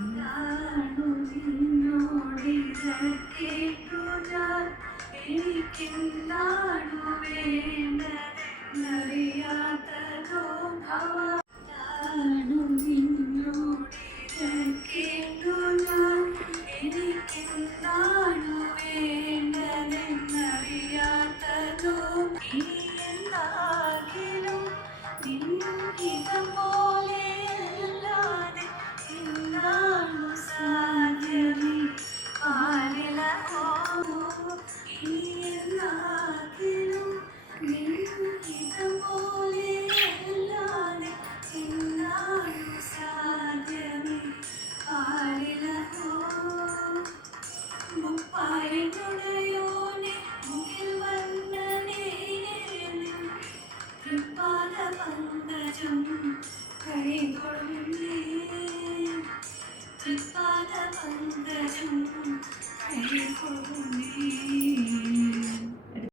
എന്താണു നിന്നോടിത് കേട്ടു ഞാൻ എനിക്കെന്താണു വേണ്ടതെന്നറിയാത്തതോ ഭവാണു നിന്നോടിത് കേട്ടു ഞാൻ എനിക്കെന്താണു വേണ്ടതെന്നറിയാത്തതോ ഇനി എന്നാകിലും നിൻഹിതം പോലെ അല്ലാതെ എന്താണ് സാധ്യമേ പാലിലോ ഇനി എന്നാകിലും നിൻഹിതം പോലെ അല്ലാതെ എന്താണ് സാധ്യമേ പാലിലോ മുപ്പാരിനുടയോനെ മുകിൽ വർണ്ണനേ തൃപ്പാദപങ്കജം കൈകൊള്ളുന്നേ തൃപ്പാദപങ്കജം കൈകൊള്ളുന്നേ